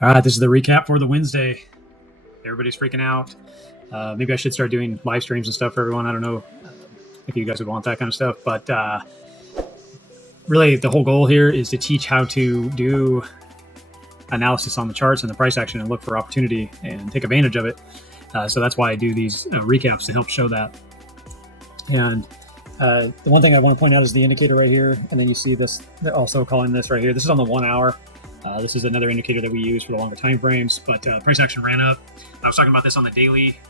All right, this is the recap for the Wednesday. Everybody's freaking out. Maybe I should start doing live streams and stuff for everyone. I don't know if you guys would want that kind of stuff, but really the whole goal here is to teach how to do analysis on the charts and the price action and look for opportunity and take advantage of it. So that's why I do these recaps to help show that. And the one thing I want to point out is the indicator right here. And then you see this, they're also calling this right here. This is on the 1 hour. This is another indicator that we use for the longer time frames, but price action ran up. I was talking about this on the daily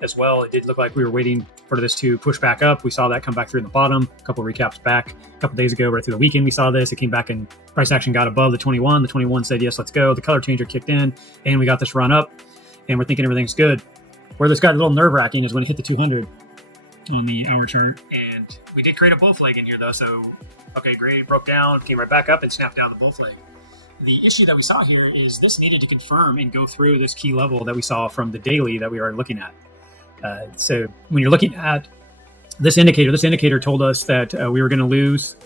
as well. It did look like we were waiting for this to push back up. We saw that come back through in the bottom. A couple of recaps back a couple days ago, right through the weekend, we saw this. It came back and price action got above the 21. The 21 said, yes, let's go. The color changer kicked in and we got this run up and we're thinking everything's good. Where this got a little nerve wracking is when it hit the 200 on the hour chart. And we did create a bull flag in here though. So, okay, great, broke down, came right back up and snapped down the bull flag. The issue that we saw here is this needed to confirm and go through this key level that we saw from the daily that we are looking at. So when you're looking at this indicator told us that we were going to lose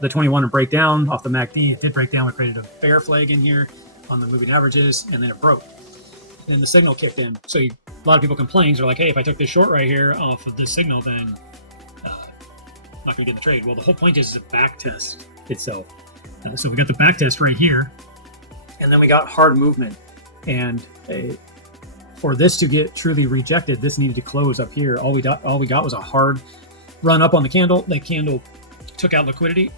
the 21 and break down off the MACD. It did break down. We created a bear flag in here on the moving averages, and then it broke. And then the signal kicked in. So a lot of people complain. They're like, hey, if I took this short right here off of this signal, then I'm not going to get the trade. Well, the whole point is a back test itself. So we got the back test right here, and then we got hard movement. And for this to get truly rejected, this needed to close up here. All we got was a hard run up on the candle. The candle took out liquidity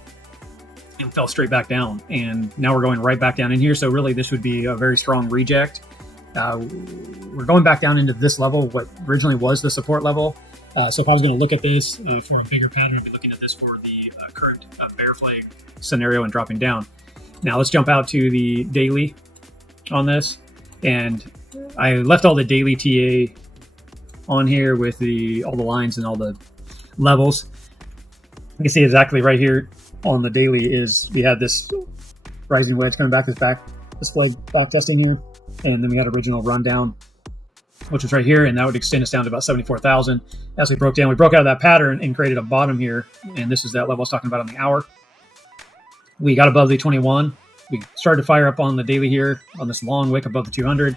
and fell straight back down. And now we're going right back down in here. So really, this would be a very strong reject. We're going back down into this level, what originally was the support level. So if I was going to look at this for a bigger pattern, I'd be looking at this for the current bear flag scenario and dropping down. Now let's jump out to the daily on this. And I left all the daily TA on here with all the lines and all the levels. You can see exactly right here on the daily is we had this rising wedge coming back, this flag back testing here. And then we had original rundown, which was right here, and that would extend us down to about 74,000. As we broke down, we broke out of that pattern and created a bottom here, and this is that level I was talking about on the hour. We got above the 21. We started to fire up on the daily here on this long wick above the 200.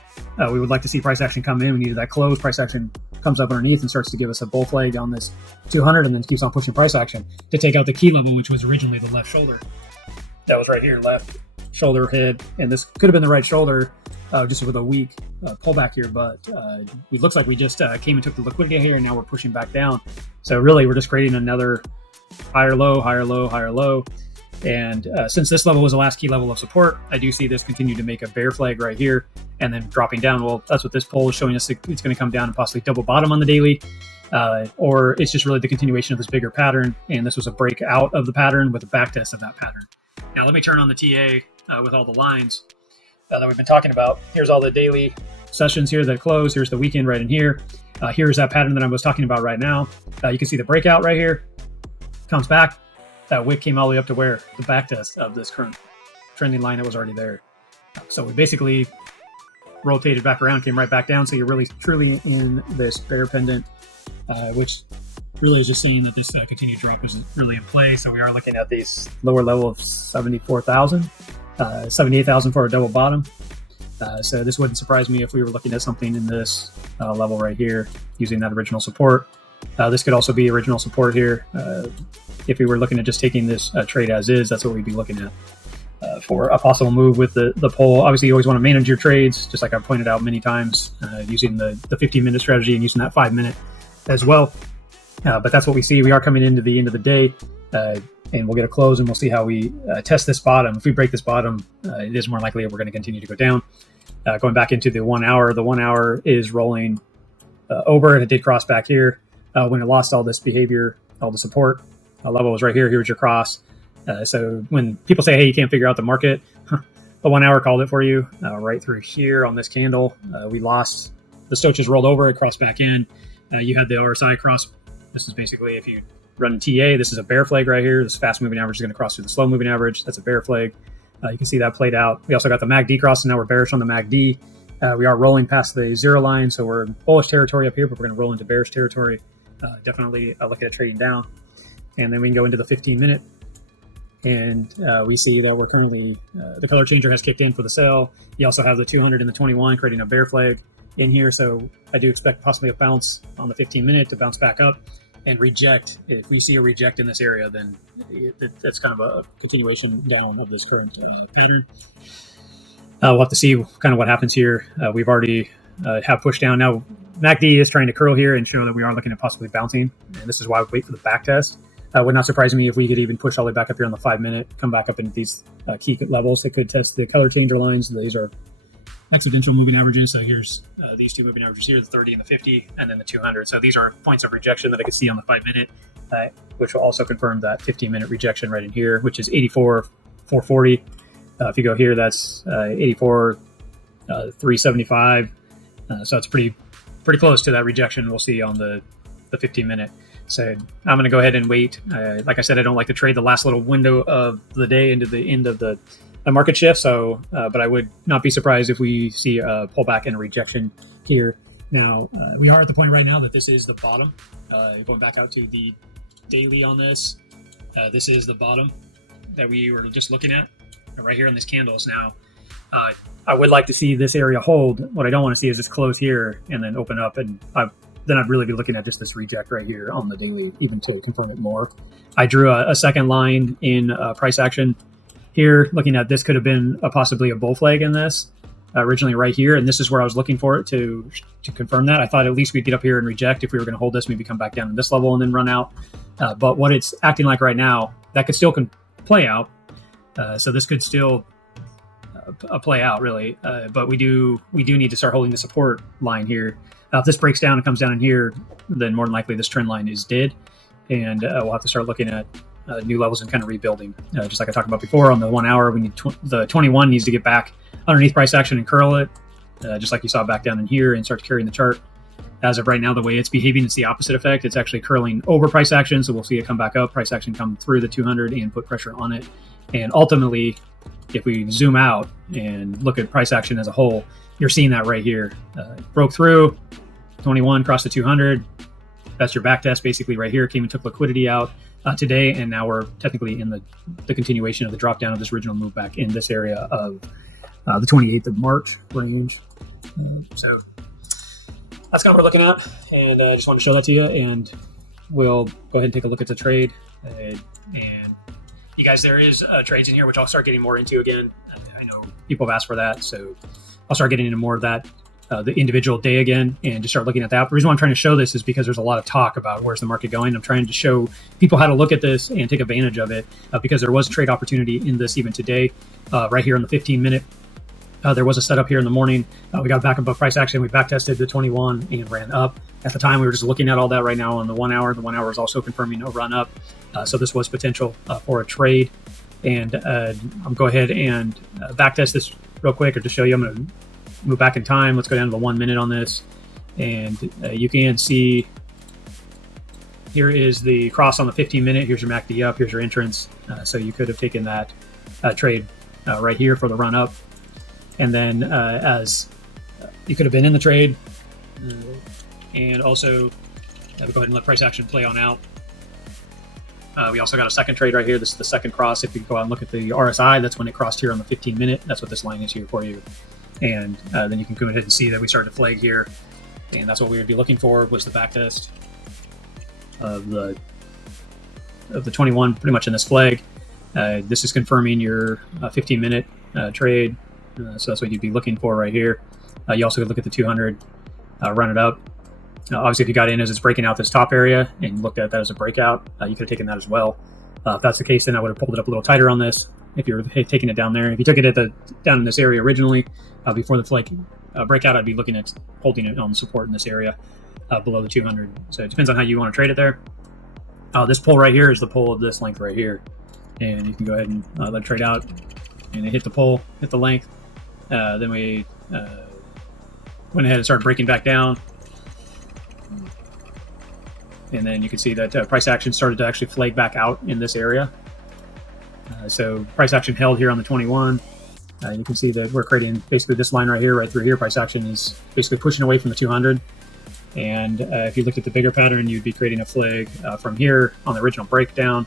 We would like to see price action come in. We needed that close. Price action comes up underneath and starts to give us a bull flag on this 200, and then keeps on pushing price action to take out the key level, which was originally the left shoulder. That was right here, left shoulder hit, and this could have been the right shoulder. Just with a weak pullback here, but it looks like we just came and took the liquidity here, and now we're pushing back down. So really, we're just creating another higher low, higher low, higher low. And since this level was the last key level of support, I do see this continue to make a bear flag right here and then dropping down. Well, that's what this poll is showing us. It's going to come down and possibly double bottom on the daily, or it's just really the continuation of this bigger pattern. And this was a breakout of the pattern with a back test of that pattern. Now let me turn on the TA with all the lines that we've been talking about. Here's all the daily sessions here that close. Here's the weekend right in here. Here's that pattern that I was talking about right now. You can see the breakout right here. Comes back. That wick came all the way up to where? The back test of this current trending line that was already there. So we basically rotated back around, came right back down. So you're really truly in this bear pendant, which really is just saying that this continued drop isn't really in play. So we are looking at these lower level of 74,000. 78,000 for a double bottom. So this wouldn't surprise me if we were looking at something in this level right here using that original support. This could also be original support here. If we were looking at just taking this trade as is, that's what we'd be looking at for a possible move with the poll. Obviously, you always want to manage your trades, just like I've pointed out many times, using the 15-minute strategy and using that 5-minute as well. But that's what we see. We are coming into the end of the day. And we'll get a close and we'll see how we test this bottom. If we break this bottom, it is more likely that we're going to continue to go down. Going back into the 1 hour, the 1 hour is rolling over, and it did cross back here when it lost all this behavior, all the support. Level was right here. Here's your cross. So when people say, hey, you can't figure out the market, the 1 hour called it for you right through here on this candle. We lost. The stochas rolled over, it crossed back in. You had the RSI cross. This is basically if you run TA, this is a bear flag right here. This fast moving average is going to cross through the slow moving average. That's a bear flag. You can see that played out. We also got the MACD cross, and now we're bearish on the MACD. We are rolling past the zero line, so we're in bullish territory up here, but we're going to roll into bearish territory. Definitely looking at trading down. And then we can go into the 15-minute. And we see that we're currently, the color changer has kicked in for the sell. You also have the 200 and the 21 creating a bear flag in here. So I do expect possibly a bounce on the 15-minute to bounce back up and reject. If we see a reject in this area, then that's kind of a continuation down of this current pattern. We'll have to see kind of what happens here. We've already have pushed down. Now, MACD is trying to curl here and show that we are looking at possibly bouncing. And this is why we wait for the back test. Would not surprise me if we could even push all the way back up here on the 5-minute, come back up into these key levels. It could test the color changer lines. These are exponential moving averages. So here's these two moving averages here, the 30 and the 50, and then the 200. So these are points of rejection that I could see on the 5-minute, which will also confirm that 15-minute rejection right in here, which is 84,440. If you go here, that's 84,375. So it's pretty close to that rejection we'll see on the 15-minute. So I'm going to go ahead and wait. Like I said, I don't like to trade the last little window of the day into the end of the market shift. So, but I would not be surprised if we see a pullback and a rejection here. Now, we are at the point right now that this is the bottom. Going back out to the daily on this, this is the bottom that we were just looking at right here on these candles. Now, I would like to see this area hold. What I don't want to see is this close here and then open up, and then I'd really be looking at just this reject right here on the daily, even to confirm it more. I drew a second line in price action here, looking at this could have been possibly a bull flag in this originally right here, and this is where I was looking for it to confirm that. I thought at least we'd get up here and reject if we were going to hold this, maybe come back down to this level and then run out. But what it's acting like right now, that could still play out. So this could still play out really, but we do need to start holding the support line here. If this breaks down and comes down in here, then more than likely this trend line is dead, and we'll have to start looking at new levels and kind of rebuilding. Just like I talked about before on the 1 hour, we need the 21 needs to get back underneath price action and curl it, just like you saw back down in here, and start carrying the chart. As of right now, the way it's behaving, it's the opposite effect. It's actually curling over price action, so we'll see it come back up, price action come through the 200 and put pressure on it. And ultimately, if we zoom out and look at price action as a whole, you're seeing that right here. Broke through 21, crossed the 200. That's your back test basically right here. Came and took liquidity out today, and now we're technically in the continuation of the drop down of this original move back in this area of the 28th of March range. So that's kind of what we're looking at, and I just want to show that to you, and we'll go ahead and take a look at the trade. And you guys, there is trades in here, which I'll start getting more into again. I know people have asked for that, so I'll start getting into more of that, the individual day again, and just start looking at that. The reason why I'm trying to show this is because there's a lot of talk about where's the market going. I'm trying to show people how to look at this and take advantage of it, because there was a trade opportunity in this even today, right here on the 15-minute. There was a setup here in the morning. We got back above price action. We back tested the 21 and ran up. At the time, we were just looking at all that. Right now on the 1 hour, the 1 hour is also confirming a run up. So this was potential for a trade. And I'm go ahead and back test this real quick, or to show you. I'm going to move back in time. Let's go down to the 1 minute on this. And you can see here is the cross on the 15-minute. Here's your MACD up. Here's your entrance. So you could have taken that trade right here for the run up. And then as you could have been in the trade, and also we'll go ahead and let price action play on out. We also got a second trade right here. This is the second cross. If you go out and look at the RSI, that's when it crossed here on the 15-minute. That's what this line is here for you. And then you can go ahead and see that we started to flag here, and that's what we would be looking for, was the back test of the 21, pretty much in this flag. This is confirming your 15-minute trade. So that's what you'd be looking for right here. You also could look at the 200, run it up. Obviously, if you got in as it's breaking out this top area and looked at that as a breakout, you could have taken that as well. If that's the case, then I would have pulled it up a little tighter on this if you were taking it down there. If you took it at down in this area originally, before the flag breakout, I'd be looking at holding it on the support in this area below the 200. So it depends on how you want to trade it there. This pull right here is the pull of this length right here. And you can go ahead and let it trade out, and it hit the pull, hit the length. Then we went ahead and started breaking back down. And then you can see that price action started to actually flag back out in this area. So price action held here on the 21. You can see that we're creating basically this line right here, right through here. Price action is basically pushing away from the 200. And if you looked at the bigger pattern, you'd be creating a flag from here on the original breakdown,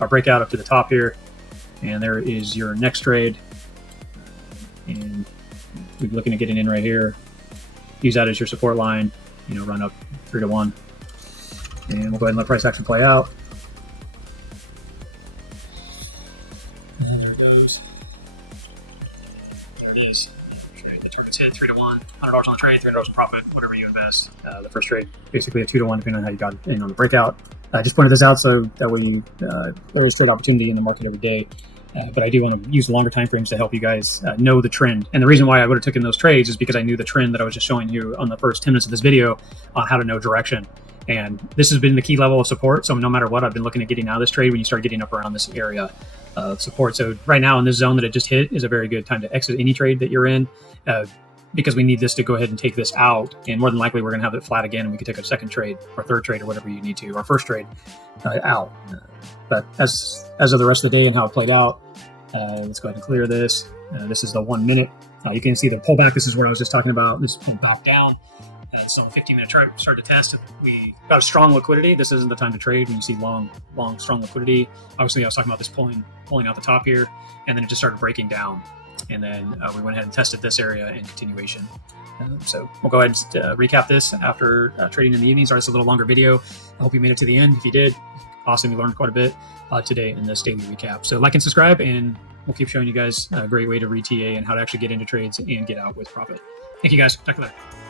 or breakout up to the top here. And there is your next trade. And we're looking at getting in right here. Use that as your support line, run up 3 to 1. And we'll go ahead and let price action play out. And there it goes. There it is. The target's hit 3 to 1, $100 on the trade, $300 in profit, whatever you invest. The first trade, basically a 2 to 1, depending on how you got in on the breakout. I just pointed this out so that way there is trade opportunity in the market every day. But I do want to use longer time frames to help you guys know the trend. And the reason why I would have taken those trades is because I knew the trend that I was just showing you on the first 10 minutes of this video on how to know direction. And this has been the key level of support. So no matter what, I've been looking at getting out of this trade when you start getting up around this area of support. So right now in this zone that it just hit is a very good time to exit any trade that you're in, because we need this to go ahead and take this out. And more than likely, we're going to have it flat again, and we can take a second trade or third trade or whatever you need to, or first trade out. But as of the rest of the day and how it played out, let's go ahead and clear this. This is the 1 minute. You can see the pullback. This is where I was just talking about. This pulled back down. So 15-minute chart started to test. If we got a strong liquidity, this isn't the time to trade when you see long, strong liquidity. Obviously, I was talking about this pulling out the top here, and then it just started breaking down. And then we went ahead and tested this area in continuation. So we'll go ahead and recap this after trading in the evening. Sorry, it's a little longer video. I hope you made it to the end. If you did, awesome. You learned quite a bit today in this daily recap. So like and subscribe, and we'll keep showing you guys a great way to read TA and how to actually get into trades and get out with profit. Thank you guys. Talk to you later.